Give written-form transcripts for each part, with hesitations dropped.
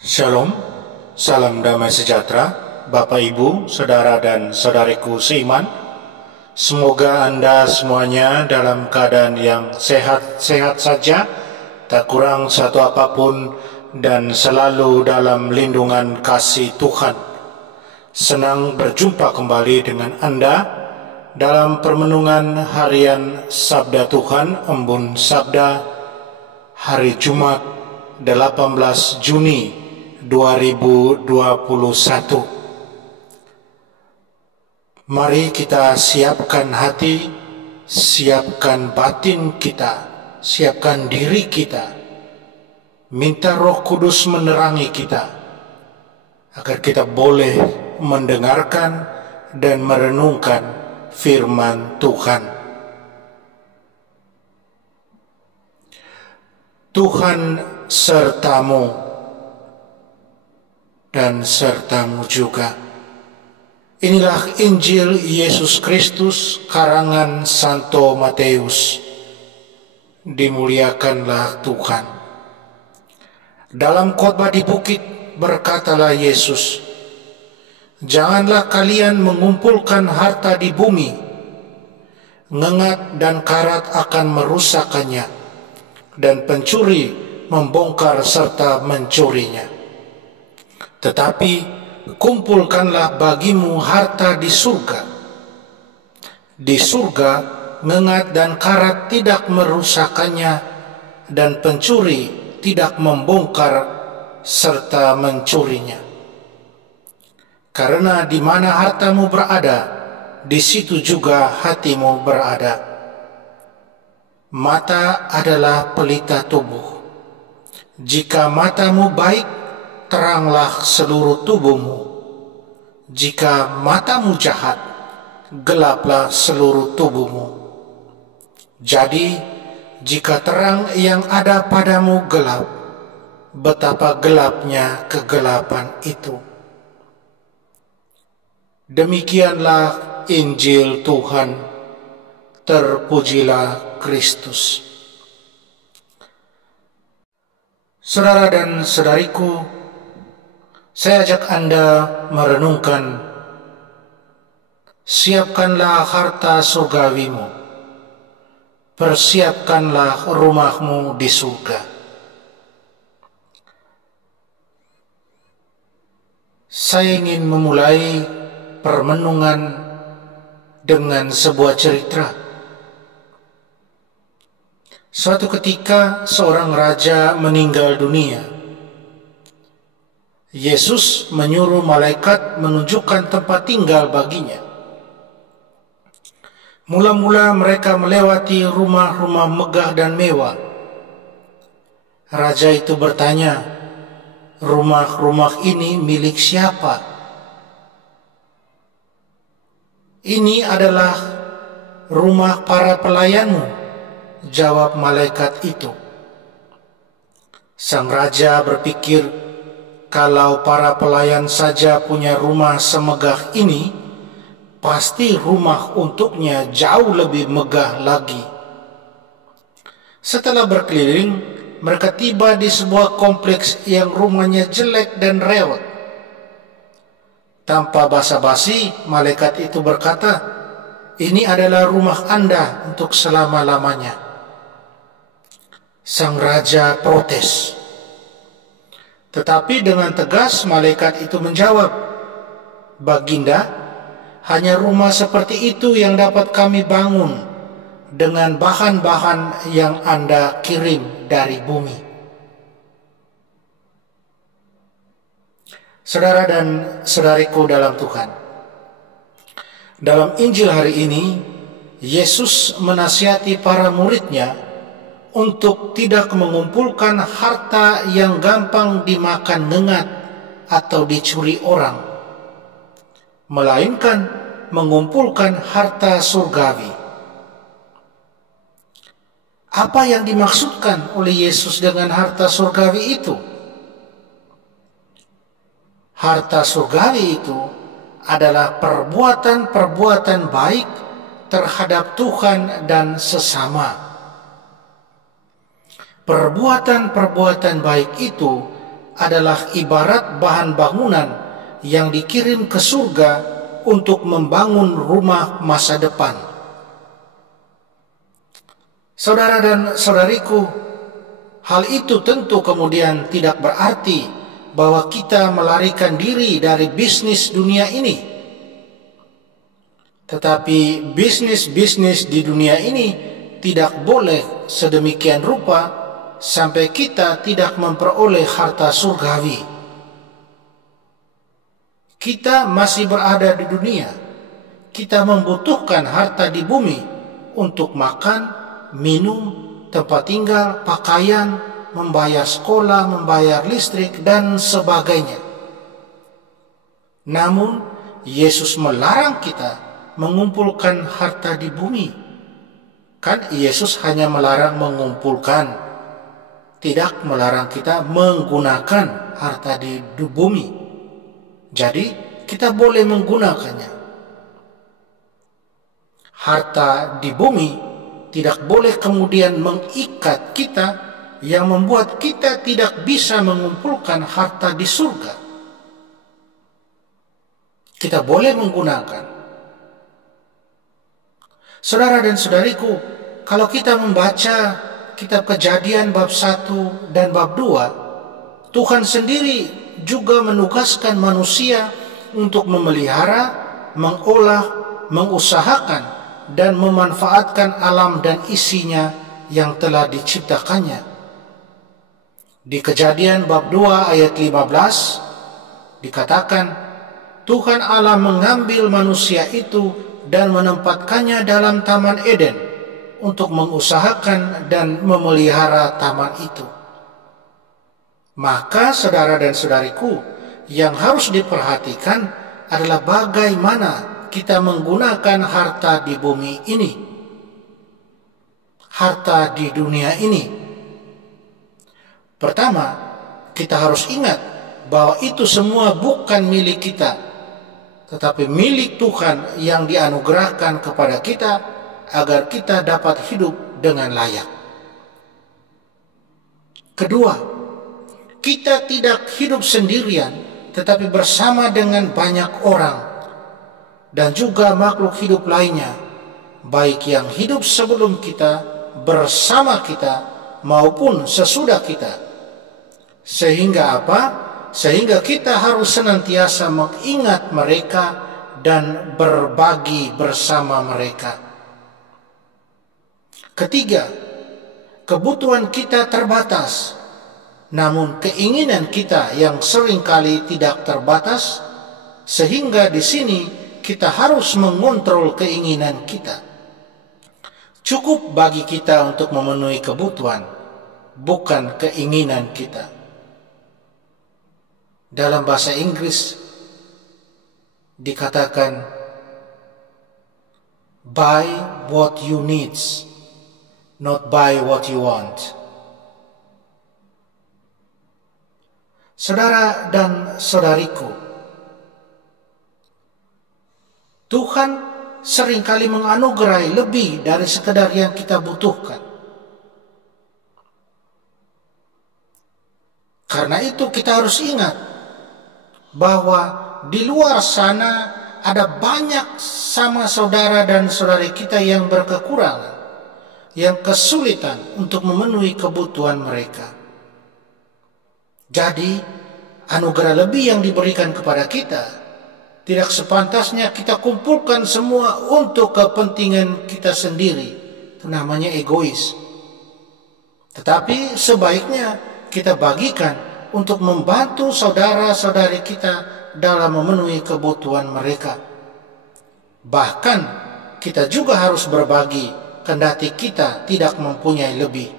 Shalom, salam damai sejahtera, Bapak Ibu, Saudara dan Saudariku seiman. Semoga Anda semuanya dalam keadaan yang sehat-sehat saja, tak kurang satu apapun, dan selalu dalam lindungan kasih Tuhan. Senang berjumpa kembali dengan Anda dalam permenungan harian Sabda Tuhan, Embun Sabda, hari Jumat 18 Juni 2021. Mari kita siapkan hati, siapkan batin kita, siapkan diri kita. Minta Roh Kudus menerangi kita, agar kita boleh mendengarkan dan merenungkan firman Tuhan. Tuhan sertamu dan sertamu juga. Inilah Injil Yesus Kristus karangan Santo Matius. Dimuliakanlah Tuhan. Dalam khotbah di bukit berkatalah Yesus, "Janganlah kalian mengumpulkan harta di bumi. Ngengat dan karat akan merusakkannya, dan pencuri membongkar serta mencurinya. Tetapi kumpulkanlah bagimu harta di surga. Di surga ngengat dan karat tidak merusakkannya, dan pencuri tidak membongkar serta mencurinya. Karena di mana hartamu berada, di situ juga hatimu berada. Mata adalah pelita tubuh. Jika matamu baik, teranglah seluruh tubuhmu. Jika matamu jahat, gelaplah seluruh tubuhmu. Jadi, jika terang yang ada padamu gelap, betapa gelapnya kegelapan itu." Demikianlah Injil Tuhan. Terpujilah Kristus. Saudara dan saudariku, saya ajak Anda merenungkan, siapkanlah harta surgawimu, persiapkanlah rumahmu di surga. Saya ingin memulai permenungan dengan sebuah cerita. Suatu ketika seorang raja meninggal dunia. Yesus menyuruh malaikat menunjukkan tempat tinggal baginya. Mula-mula mereka melewati rumah-rumah megah dan mewah. Raja itu bertanya, "Rumah-rumah ini milik siapa?" "Ini adalah rumah para pelayanmu," jawab malaikat itu. Sang raja berpikir, kalau para pelayan saja punya rumah semegah ini, pasti rumah untuknya jauh lebih megah lagi. Setelah berkeliling, mereka tiba di sebuah kompleks yang rumahnya jelek dan rewel. Tanpa basa-basi, malaikat itu berkata, "Ini adalah rumah Anda untuk selama-lamanya." Sang raja protes. Tetapi dengan tegas malaikat itu menjawab, "Baginda, hanya rumah seperti itu yang dapat kami bangun dengan bahan-bahan yang Anda kirim dari bumi." Saudara dan saudariku dalam Tuhan, dalam Injil hari ini, Yesus menasihati para muridnya untuk tidak mengumpulkan harta yang gampang dimakan ngengat atau dicuri orang, melainkan mengumpulkan harta surgawi. Apa yang dimaksudkan oleh Yesus dengan harta surgawi itu? Harta surgawi itu adalah perbuatan-perbuatan baik terhadap Tuhan dan sesama. Perbuatan-perbuatan baik itu adalah ibarat bahan bangunan yang dikirim ke surga untuk membangun rumah masa depan. Saudara dan saudariku, hal itu tentu kemudian tidak berarti bahwa kita melarikan diri dari bisnis dunia ini. Tetapi bisnis-bisnis di dunia ini tidak boleh sedemikian rupa sampai kita tidak memperoleh harta surgawi. Kita masih berada di dunia. Kita membutuhkan harta di bumi untuk makan, minum, tempat tinggal, pakaian, membayar sekolah, membayar listrik, dan sebagainya. Namun, Yesus melarang kita mengumpulkan harta di bumi. Kan Yesus hanya melarang mengumpulkan, tidak melarang kita menggunakan harta di bumi. Jadi kita boleh menggunakannya. Harta di bumi tidak boleh kemudian mengikat kita yang membuat kita tidak bisa mengumpulkan harta di surga. Kita boleh menggunakan. Saudara dan saudariku, kalau kita membaca kitab Kejadian bab 1 dan bab 2, Tuhan sendiri juga menugaskan manusia untuk memelihara, mengolah, mengusahakan, dan memanfaatkan alam dan isinya yang telah diciptakannya. Di Kejadian bab 2 ayat 15 dikatakan, Tuhan Allah mengambil manusia itu dan menempatkannya dalam Taman Eden untuk mengusahakan dan memelihara taman itu. Maka saudara dan saudariku, yang harus diperhatikan adalah bagaimana kita menggunakan harta di bumi ini, harta di dunia ini. Pertama, kita harus ingat bahwa itu semua bukan milik kita, tetapi milik Tuhan yang dianugerahkan kepada kita agar kita dapat hidup dengan layak. Kedua, kita tidak hidup sendirian, tetapi bersama dengan banyak orang dan juga makhluk hidup lainnya, baik yang hidup sebelum kita, bersama kita, maupun sesudah kita. Sehingga apa? Sehingga kita harus senantiasa mengingat mereka dan berbagi bersama mereka. Ketiga, kebutuhan kita terbatas. Namun keinginan kita yang seringkali tidak terbatas, sehingga di sini kita harus mengontrol keinginan kita. Cukup bagi kita untuk memenuhi kebutuhan, bukan keinginan kita. Dalam bahasa Inggris dikatakan, buy what you need, not buy what you want. Saudara dan saudariku, Tuhan seringkali menganugerahi lebih dari sekedar yang kita butuhkan. Karena itu kita harus ingat bahwa di luar sana ada banyak sama saudara dan saudari kita yang berkekurangan, yang kesulitan untuk memenuhi kebutuhan mereka. Jadi, anugerah lebih yang diberikan kepada kita, tidak sepantasnya kita kumpulkan semua untuk kepentingan kita sendiri. Itu namanya egois. Tetapi sebaiknya kita bagikan untuk membantu saudara-saudari kita dalam memenuhi kebutuhan mereka. Bahkan kita juga harus berbagi, kendati kita tidak mempunyai lebih.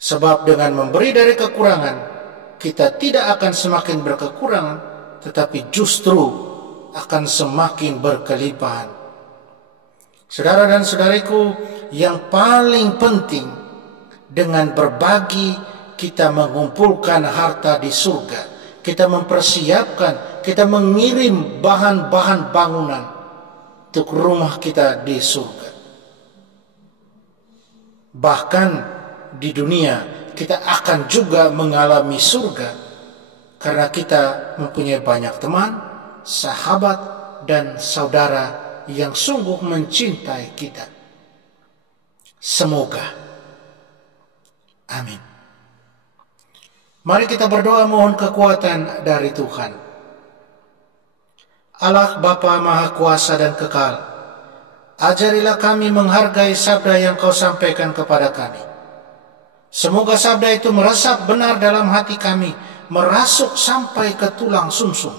Sebab dengan memberi dari kekurangan, kita tidak akan semakin berkekurangan, tetapi justru akan semakin berkelimpahan. Saudara dan saudariku, yang paling penting dengan berbagi, kita mengumpulkan harta di surga. Kita mempersiapkan, kita mengirim bahan-bahan bangunan untuk rumah kita di surga. Bahkan di dunia kita akan juga mengalami surga karena kita mempunyai banyak teman, sahabat, dan saudara yang sungguh mencintai kita. Semoga. Amin. Mari kita berdoa mohon kekuatan dari Tuhan. Allah Bapa Maha Kuasa dan Kekal, ajarilah kami menghargai sabda yang Kau sampaikan kepada kami. Semoga sabda itu meresap benar dalam hati kami, merasuk sampai ke tulang sumsum,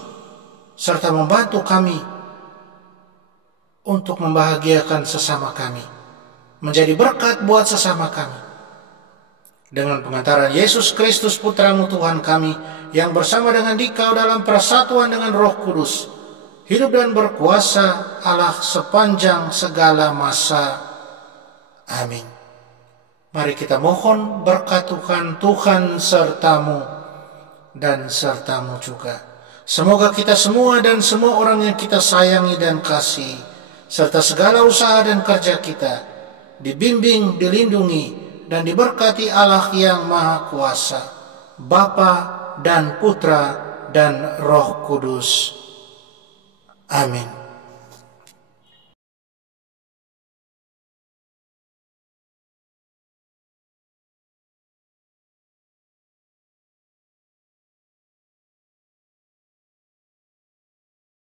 serta membantu kami untuk membahagiakan sesama kami, menjadi berkat buat sesama kami. Dengan pengantaran Yesus Kristus Putra-Mu Tuhan kami, yang bersama dengan Dikau dalam persatuan dengan Roh Kudus, hidup dan berkuasa Allah sepanjang segala masa. Amin. Mari kita mohon berkat Tuhan serta-Mu dan serta-Mu juga. Semoga kita semua dan semua orang yang kita sayangi dan kasih, serta segala usaha dan kerja kita, dibimbing, dilindungi, dan diberkati Allah yang Maha Kuasa, Bapa dan Putra dan Roh Kudus. Amin.